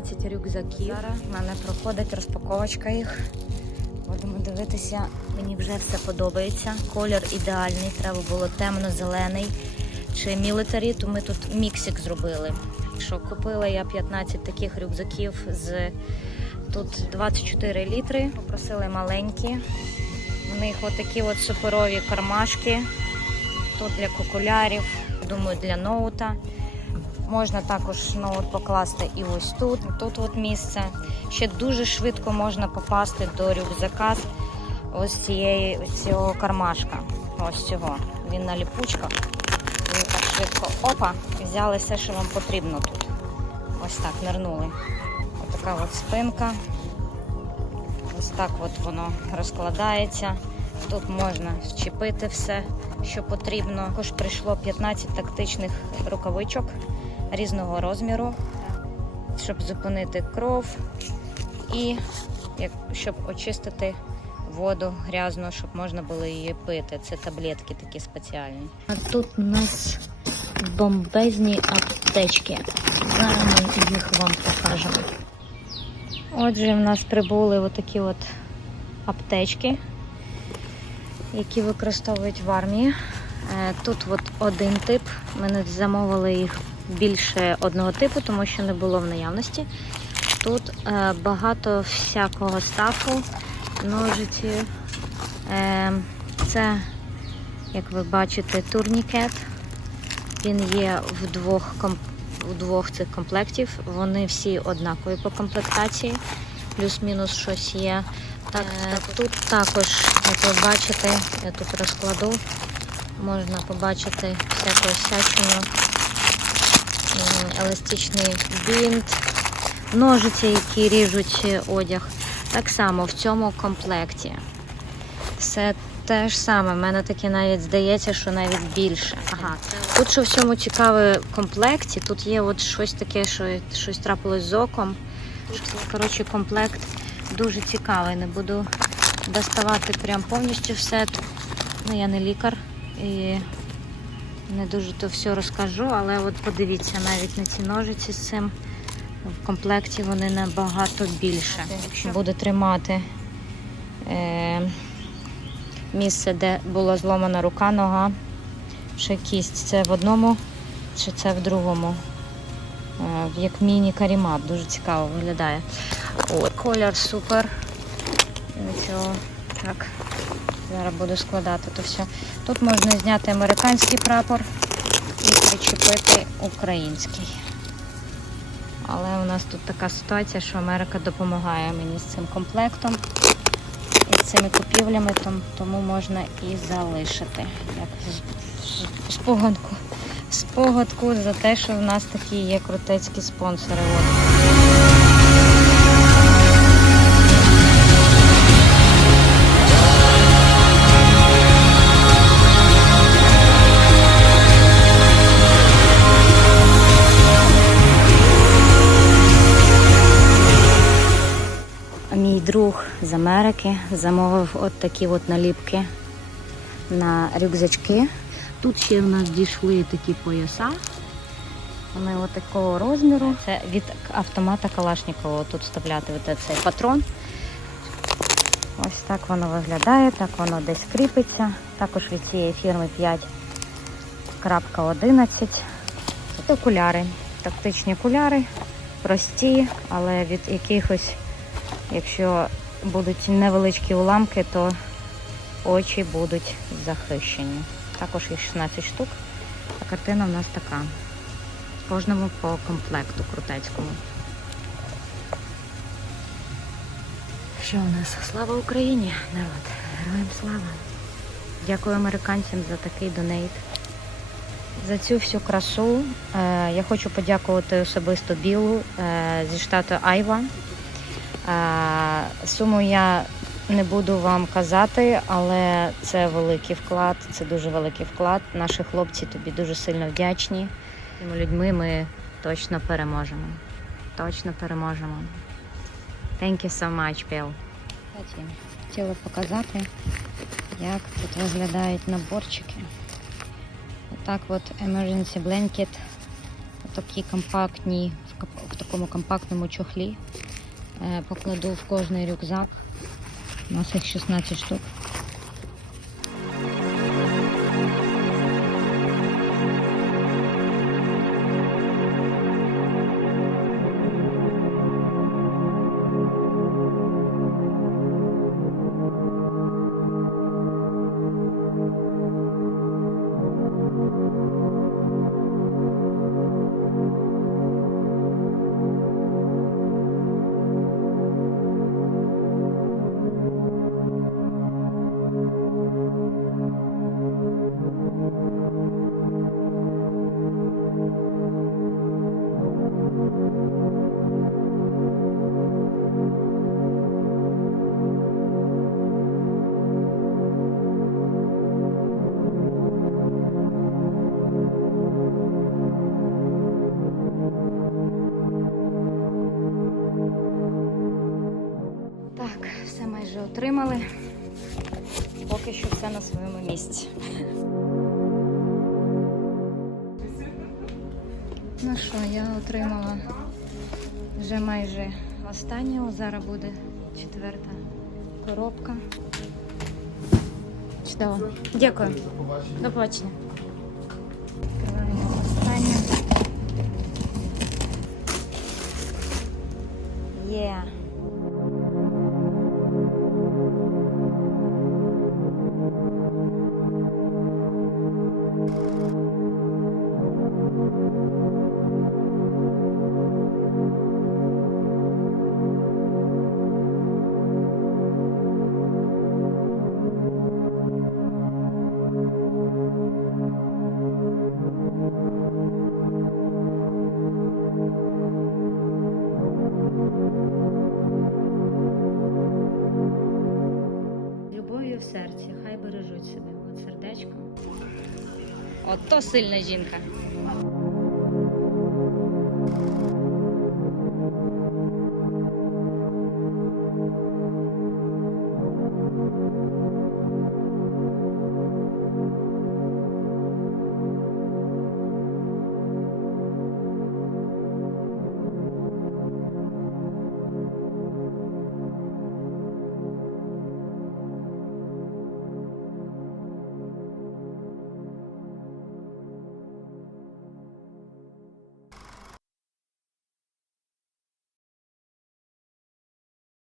15 рюкзаків. Зараз в мене проходить розпаковочка їх. Будемо дивитися, мені вже все подобається. Колір ідеальний, треба було темно-зелений чи мілітарі, то ми тут міксик зробили. Що купила я 15 таких рюкзаків з тут 24 літри. Попросили маленькі. В них отакі от суперові кармашки. Тут для кокулярів, думаю, для ноута. Можна також ноут покласти і ось тут. Тут от місце. Ще дуже швидко можна попасти до рюкзака ось цієї цього кармашка. Ось цього. Він на ліпучках. Ви так швидко опа, взяли все, що вам потрібно тут. Ось так нирнули. Ось така от спинка. Ось так от воно розкладається. Тут можна вчепити все, що потрібно. Також прийшло 15 тактичних рукавичок різного розміру, щоб зупинити кров і щоб очистити воду грязну, щоб можна було її пити. Це таблетки такі спеціальні. А тут у нас бомбезні аптечки. Зараз ми їх вам покажемо. Отже, в нас прибули отакі от аптечки, які використовують в армії. Е, Тут от один тип. Ми замовили їх більше одного типу, тому що не було в наявності. Тут е, багато всякого стафу, ножиці. Е, це, як ви бачите, турнікет. Він є в двох, в двох цих комплектів. Вони всі однакові по комплектації, плюс-мінус щось є. Так, Тут також, як ви бачите, я тут розкладу, можна побачити всяку всячину, еластичний бінт, ножиці, які ріжуть одяг. Так само в цьому комплекті. Все те ж саме. Мене таке навіть здається, що навіть більше. Ага. Тут що в цьому цікаве комплекті, тут є от щось таке, що щось трапилось з оком. Коротше, комплект дуже цікавий. Не буду доставати прям повністю все. Ну, я не лікар і не дуже то все розкажу, але от подивіться навіть на ці ножиці з цим. В комплекті вони набагато більше. Якщо Буде тримати е, місце, де була зломана рука, нога, ще кість. Це в одному чи це в другому. Е, як міні-карімат. Дуже цікаво виглядає. От, колір супер. Цього так. Зараз буду складати то все. Тут можна зняти американський прапор і причепити український. Але у нас тут така ситуація, що Америка допомагає мені з цим комплектом і з цими купівлями, тому можна і залишити. Як спогадку. Спогадку за те, що в нас такі є крутецькі спонсори. Мій друг з Америки замовив от такі от наліпки на рюкзачки. Тут ще в нас дійшли такі пояса. Вони от такого розміру. Це від автомата Калашникова тут вставляти от цей патрон. Ось так воно виглядає, так воно десь кріпиться. Також від цієї фірми 5.11. Це окуляри. Тактичні окуляри, прості, але від якихось Якщо будуть невеличкі уламки, то очі будуть захищені. Також їх 16 штук. А картина в нас така. Кожному по комплекту крутецькому. Що у нас? Слава Україні, народ! Героям слава! Дякую американцям за такий донейт. За цю всю красу е, я хочу подякувати особисто Білу е, зі штату Айва. Е, Суму я не буду вам казати, але це великий вклад, це дуже великий вклад. Наші хлопці тобі дуже сильно вдячні. Цими людьми ми точно переможемо. Точно переможемо. Thank you so much. Кстати, Хотіла показати, як тут виглядають наборчики. Отак от emergency blanket такі компактні, в такому компактному чохлі. Е, Покладу в кожний рюкзак. У нас їх 16 штук. Так, все майже отримали. Поки що все на своєму місці. Ну що, я отримала вже майже останнього. Зараз буде четверта коробка. Чудово. Дякую. До побачення. Останнє. Є. Любов'ю в серці, хай бережуть себе. От сердечко. Ото сильна жінка.